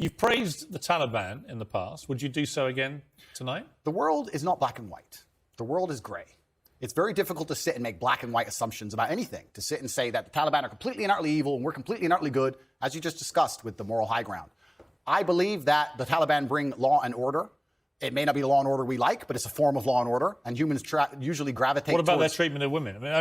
You've praised the Taliban in the past. Would you do so again tonight? The world is not black and white. The world is gray. It's very difficult to sit and make black and white assumptions about anything, to sit and say that the Taliban are completely and utterly evil and we're completely and utterly good, as you just discussed with the moral high ground. I believe that the Taliban bring law and order. It may not be the law and order we like, but it's a form of law and order, and humans usually gravitate What about towards... their treatment of women? I mean,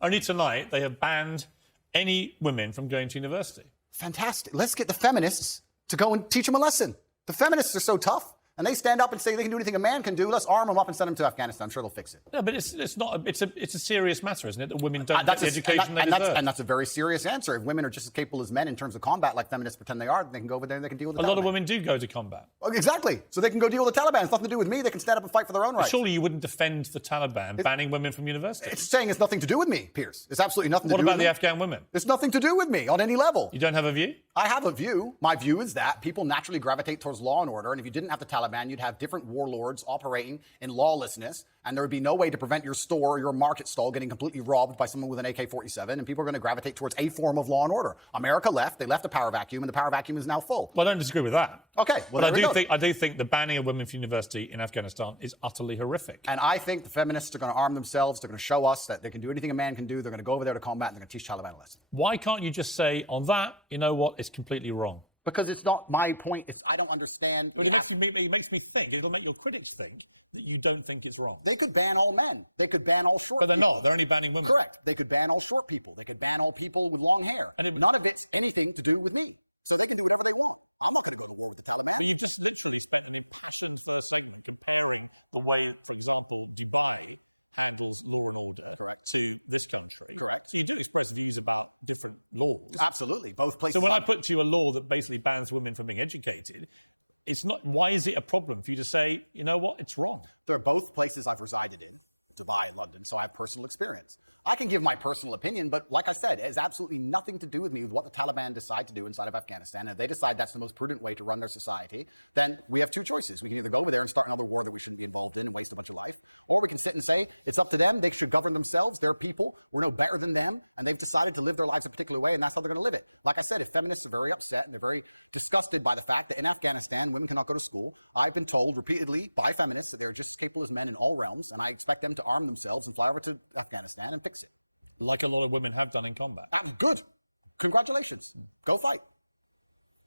only tonight they have banned any women from going to university. Fantastic. Let's get the feminists to go and teach them a lesson. The feminists are so tough, and they stand up and say they can do anything a man can do. Let's arm them up and send them to Afghanistan. I'm sure they'll fix it. No, but it's not. It's a serious matter, isn't it? That women don't get the education they deserve. And that's a very serious answer. If women are just as capable as men in terms of combat, like feminists pretend they are, then they can go over there and they can deal with the Taliban. A lot of women do go to combat. Oh, exactly. So they can go deal with the Taliban. It's nothing to do with me. They can stand up and fight for their own rights. Surely you wouldn't defend the Taliban banning women from university. It's saying it's nothing to do with me, Piers. It's absolutely nothing to do with me. What about the Afghan women? It's nothing to do with me on any level. You don't have a view? I have a view. My view is that people naturally gravitate towards law and order, and if you didn't have the Taliban, you'd have different warlords operating in lawlessness, and there would be no way to prevent your store or your market stall getting completely robbed by someone with an AK-47, and people are going to gravitate towards a form of law and order. America left. They left a power vacuum, and the power vacuum is now full. Well, I don't disagree with that. Okay. Well, but I do think the banning of women from university in Afghanistan is utterly horrific. And I think the feminists are going to arm themselves. They're going to show us that they can do anything a man can do. They're going to go over there to combat, and they're going to teach Taliban a lesson. Why can't you just say, on that, you know what, it's completely wrong? Because it's not my point. I don't understand. But it makes me think. It'll make your critics think that you don't think it's wrong. They could ban all men. They could ban all short people. But they're not. They're only banning women. Correct. They could ban all short people. They could ban all people with long hair. And none of it's anything to do with me. So they can do whatever they want. I'm not going to go to war with the Taliban. But you've just literally spent an impassioned first segment comparing the way, for example, Dubai handles law and order to this country. Correct. So you do express views about different laws. Absolutely. Both places. So when I put to you a law that basically bans women from being educated, it's not. Why is it a problem for you to say, you know what, it's wrong? They're both places I've resided in, Dubai and London, so I have personal experience. I can give my personal opinion, but like I said, it has absolutely nothing to do with me with what the Taliban decide to do inside of Afghanistan. And if they decide that's the most prudent way to run their society, then we have two choices. We can either go over there and start another war that we shouldn't be involved in and waste a bunch of life, or we can sit and say, it's up to them, they should govern themselves, they're people, we're no better than them, and they've decided to live their lives a particular way, and that's how they're going to live it. Like I said, if feminists are very upset and they're very disgusted by the fact that in Afghanistan, women cannot go to school, I've been told repeatedly by feminists that they're just as capable as men in all realms, and I expect them to arm themselves and fly over to Afghanistan and fix it. Like a lot of women have done in combat. Good. Congratulations. Go fight.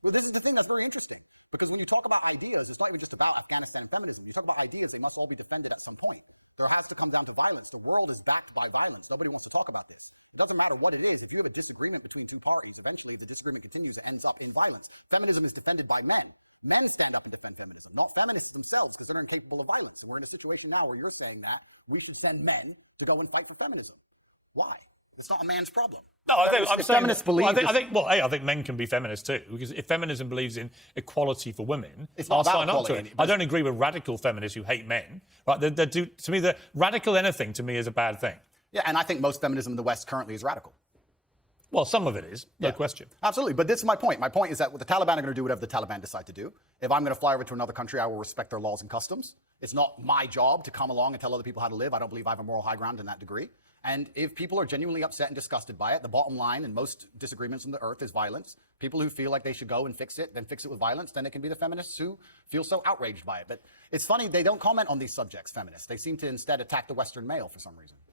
Well, this is the thing that's very interesting, because when you talk about ideas, it's not even just about Afghanistan and feminism. You talk about ideas, they must all be defended at some point. There has to come down to violence. The world is backed by violence. Nobody wants to talk about this. It doesn't matter what it is. If you have a disagreement between two parties, eventually, if the disagreement continues, it ends up in violence. Feminism is defended by men. Men stand up and defend feminism, not feminists themselves, because they're incapable of violence. And we're in a situation now where you're saying that we should send men to go and fight for feminism. Why? It's not a man's problem. No, I think feminists believe. I think men can be feminists too, because if feminism believes in equality for women, I'll sign up to it. I don't agree with radical feminists who hate men. Right? To me, the radical anything to me is a bad thing. Yeah, and I think most feminism in the West currently is radical. Well, some of it is, no question. Absolutely, but this is my point. My point is that the Taliban are going to do whatever the Taliban decide to do. If I'm going to fly over to another country, I will respect their laws and customs. It's not my job to come along and tell other people how to live. I don't believe I have a moral high ground in that degree. And if people are genuinely upset and disgusted by it, the bottom line in most disagreements on the earth is violence. People who feel like they should go and fix it, then fix it with violence, then it can be the feminists who feel so outraged by it. But it's funny, they don't comment on these subjects, feminists. They seem to instead attack the Western male for some reason.